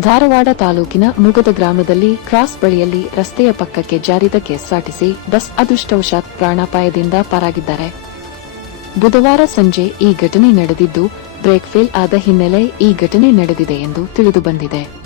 ಧಾರವಾಡ ತಾಲೂಕಿನ ಮುಗದ ಗ್ರಾಮದಲ್ಲಿ ಕ್ರಾಸ್ ಬಳಿಯಲ್ಲಿ ರಸ್ತೆಯ ಪಕ್ಕಕ್ಕೆ ಜಾರಿದ ಕೆಎಸ್ಆರ್ಟಿಸಿ ಬಸ್ ಅದೃಷ್ಟವಶಾತ್ ಪ್ರಾಣಾಪಾಯದಿಂದ ಪಾರಾಗಿದ್ದಾರೆ. ಬುಧವಾರ ಸಂಜೆ ಈ ಘಟನೆ ನಡೆದಿದ್ದು, ಬ್ರೇಕ್ ಫೇಲ್ ಆದ ಹಿನ್ನೆಲೆ ಈ ಘಟನೆ ನಡೆದಿದೆ ಎಂದು ತಿಳಿದುಬಂದಿದೆ